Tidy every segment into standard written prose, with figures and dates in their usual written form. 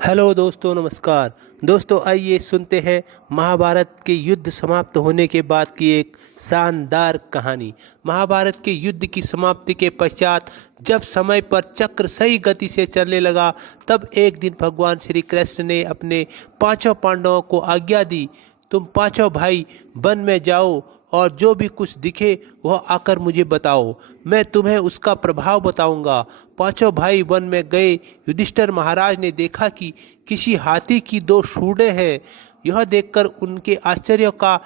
Hello दोस्तों, नमस्कार दोस्तों। आइए सुनते हैं महाभारत के युद्ध समाप्त होने के बाद की एक शानदार कहानी। महाभारत के युद्ध की समाप्ति के पश्चात जब समय पर चक्र सही गति से चलने लगा, तब एक दिन भगवान श्री कृष्ण ने अपने पांचों पांडवों को आज्ञा दी, तुम पांचों भाई वन में जाओ और जो भी कुछ दिखे वह आकर मुझे बताओ, मैं तुम्हें उसका प्रभाव बताऊंगा। पांचों भाई वन में गए। युधिष्ठिर महाराज ने देखा कि किसी हाथी की दो सूंडें हैं। यह देखकर उनके आश्चर्य का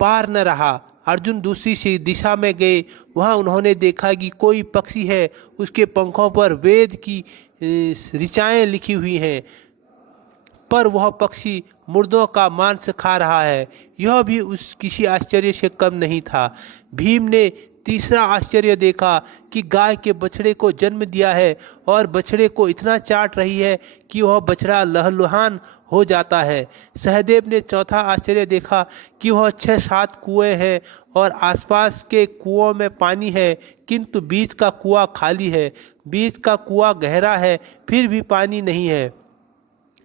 पार न रहा। अर्जुन दूसरी सी दिशा में गए। वहां उन्होंने देखा कि कोई पक्षी है, उसके पंखों पर वेद की ऋचाएं लिखी हुई हैं, पर वह पक्षी मुर्दों का मांस खा रहा है। यह भी उस किसी आश्चर्य से कम नहीं था। भीम ने तीसरा आश्चर्य देखा कि गाय के बछड़े को जन्म दिया है और बछड़े को इतना चाट रही है कि वह बछड़ा लहलुहान हो जाता है। सहदेव ने चौथा आश्चर्य देखा कि वह 6-7 कुएं हैं और आसपास के कुओं में पानी है, किंतु बीच का कुआं खाली है। बीच का कुआं गहरा है, फिर भी पानी नहीं है।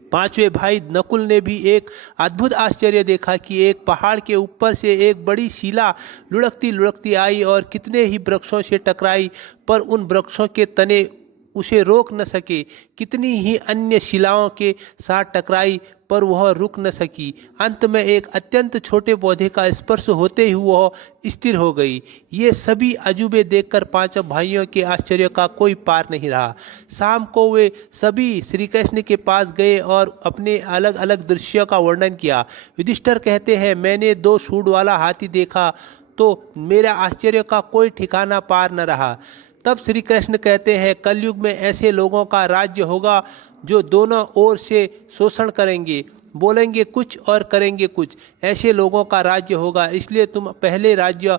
पांचवें भाई नकुल ने भी एक अद्भुत आश्चर्य देखा कि एक पहाड़ के ऊपर से एक बड़ी शिला लुढ़कती लुढ़कती आई और कितने ही वृक्षों से टकराई, पर उन वृक्षों के तने उसे रोक न सके। कितनी ही अन्य शिलाओं के साथ टकराई, पर वह रुक न सकी। अंत में एक अत्यंत छोटे पौधे का स्पर्श होते ही वह स्थिर हो गई। ये सभी अजूबे देखकर पांचों भाइयों के आश्चर्य का कोई पार नहीं रहा। शाम को वे सभी श्री कृष्ण के पास गए और अपने अलग अलग दृश्यों का वर्णन किया। युधिष्ठिर कहते हैं, मैंने 2 सूंड वाला हाथी देखा तो मेरा आश्चर्य का कोई ठिकाना पार न रहा। तब श्री कृष्ण कहते हैं, कलयुग में ऐसे लोगों का राज्य होगा जो दोनों ओर से शोषण करेंगे, बोलेंगे कुछ और करेंगे कुछ। ऐसे लोगों का राज्य होगा, इसलिए तुम पहले राज्य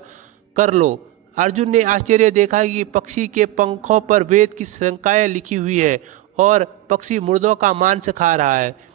कर लो। अर्जुन ने आश्चर्य देखा कि पक्षी के पंखों पर वेद की शंकाएं लिखी हुई है और पक्षी मुर्दों का मांस खा रहा है।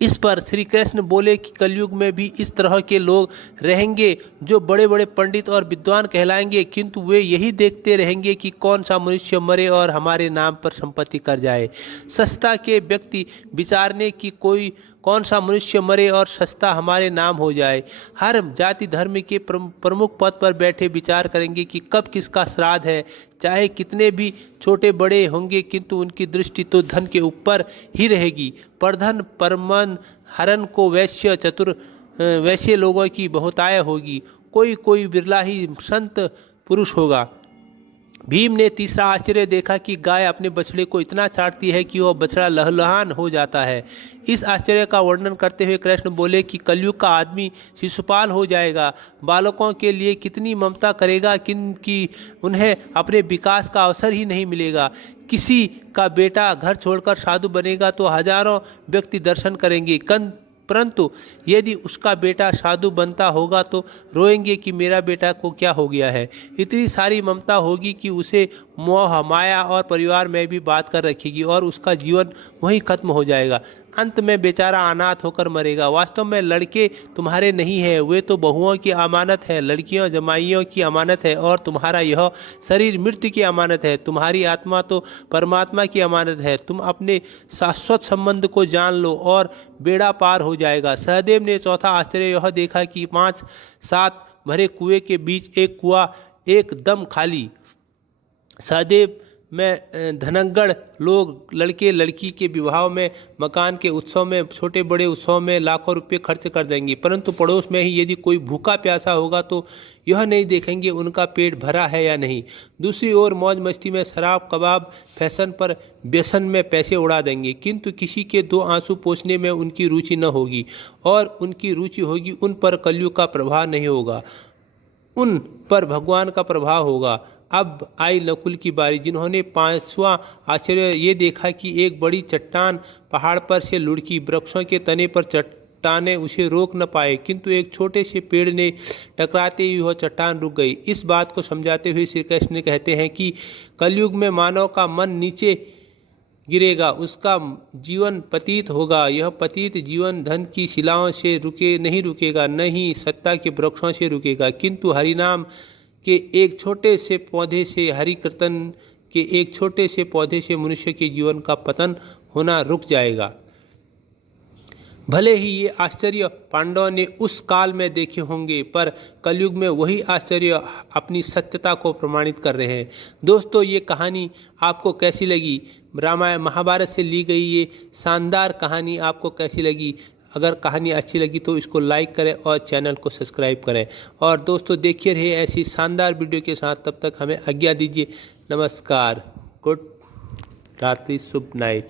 इस पर श्री कृष्ण बोले कि कलयुग में भी इस तरह के लोग रहेंगे जो बड़े बड़े पंडित और विद्वान कहलाएंगे, किंतु वे यही देखते रहेंगे कि कौन सा मनुष्य मरे और हमारे नाम पर संपत्ति कर जाए। सस्ता के व्यक्ति विचारने की कोई कौन सा मनुष्य मरे और सस्ता हमारे नाम हो जाए। हर जाति धर्म के प्रमुख पद पर बैठे विचार करेंगे कि कब किसका श्राद्ध है। चाहे कितने भी छोटे बड़े होंगे, किंतु उनकी दृष्टि तो धन के ऊपर ही रहेगी। परधन परमन हरन को वैश्य चतुर वैश्य लोगों की बहुतायत होगी। कोई कोई बिरला ही संत पुरुष होगा। भीम ने तीसरा आश्चर्य देखा कि गाय अपने बछड़े को इतना चाटती है कि वह बछड़ा लहलहान हो जाता है। इस आश्चर्य का वर्णन करते हुए कृष्ण बोले कि कलयुग का आदमी शिशुपाल हो जाएगा। बालकों के लिए कितनी ममता करेगा कि उन्हें अपने विकास का अवसर ही नहीं मिलेगा। किसी का बेटा घर छोड़कर साधु बनेगा तो हजारों व्यक्ति दर्शन करेंगे, परंतु यदि उसका बेटा साधु बनता होगा तो रोएंगे कि मेरा बेटा को क्या हो गया है। इतनी सारी ममता होगी कि उसे मोह माया और परिवार में भी बात कर रखेगी और उसका जीवन वहीं खत्म हो जाएगा। अंत में बेचारा अनाथ होकर मरेगा। वास्तव में लड़के तुम्हारे नहीं हैं, वे तो बहुओं की अमानत है, लड़कियों जमाइयों की अमानत है, और तुम्हारा यह शरीर मृत्यु की अमानत है। तुम्हारी आत्मा तो परमात्मा की अमानत है। तुम अपने शाश्वत संबंध को जान लो और बेड़ा पार हो जाएगा। सहदेव ने चौथा आश्चर्य यह देखा कि 5-7 भरे कुएं के बीच एक कुआं एकदम खाली। सहदेव में धनगढ़ लोग लड़के लड़की के विवाह में, मकान के उत्सव में, छोटे बड़े उत्सव में लाखों रुपए खर्च कर देंगे, परंतु पड़ोस में ही यदि कोई भूखा प्यासा होगा तो यह नहीं देखेंगे उनका पेट भरा है या नहीं। दूसरी ओर मौज मस्ती में शराब कबाब फैशन पर व्यसन में पैसे उड़ा देंगे, किंतु किसी के 2 आंसू पोंछने में उनकी रुचि न होगी, और उनकी रुचि होगी उन पर कलयुग का प्रभाव नहीं होगा, उन पर भगवान का प्रभाव होगा। अब आई नकुल की बारी, जिन्होंने 5वां आश्चर्य ये देखा कि एक बड़ी चट्टान पहाड़ पर से लुढ़की। वृक्षों के तने पर चट्टानें उसे रोक न पाए, किंतु एक छोटे से पेड़ ने टकराते ही वह चट्टान रुक गई। इस बात को समझाते हुए श्री कृष्ण कहते हैं कि कलयुग में मानव का मन नीचे गिरेगा, उसका जीवन पतित होगा। यह पतित जीवन धन की शिलाओं से नहीं रुकेगा, न ही सत्ता के वृक्षों से रुकेगा, किंतु हरिनाम के एक छोटे से पौधे से, हरि कीर्तन के एक छोटे से पौधे से मनुष्य के जीवन का पतन होना रुक जाएगा। भले ही ये आश्चर्य पांडवों ने उस काल में देखे होंगे, पर कलयुग में वही आश्चर्य अपनी सत्यता को प्रमाणित कर रहे हैं। दोस्तों, ये कहानी आपको कैसी लगी? रामायण महाभारत से ली गई ये शानदार कहानी आपको कैसी लगी? अगर कहानी अच्छी लगी तो इसको लाइक करें और चैनल को सब्सक्राइब करें। और दोस्तों, देखिए रहे ऐसी शानदार वीडियो के साथ। तब तक हमें आज्ञा दीजिए। नमस्कार, गुड रात्रि, शुभ नाइट।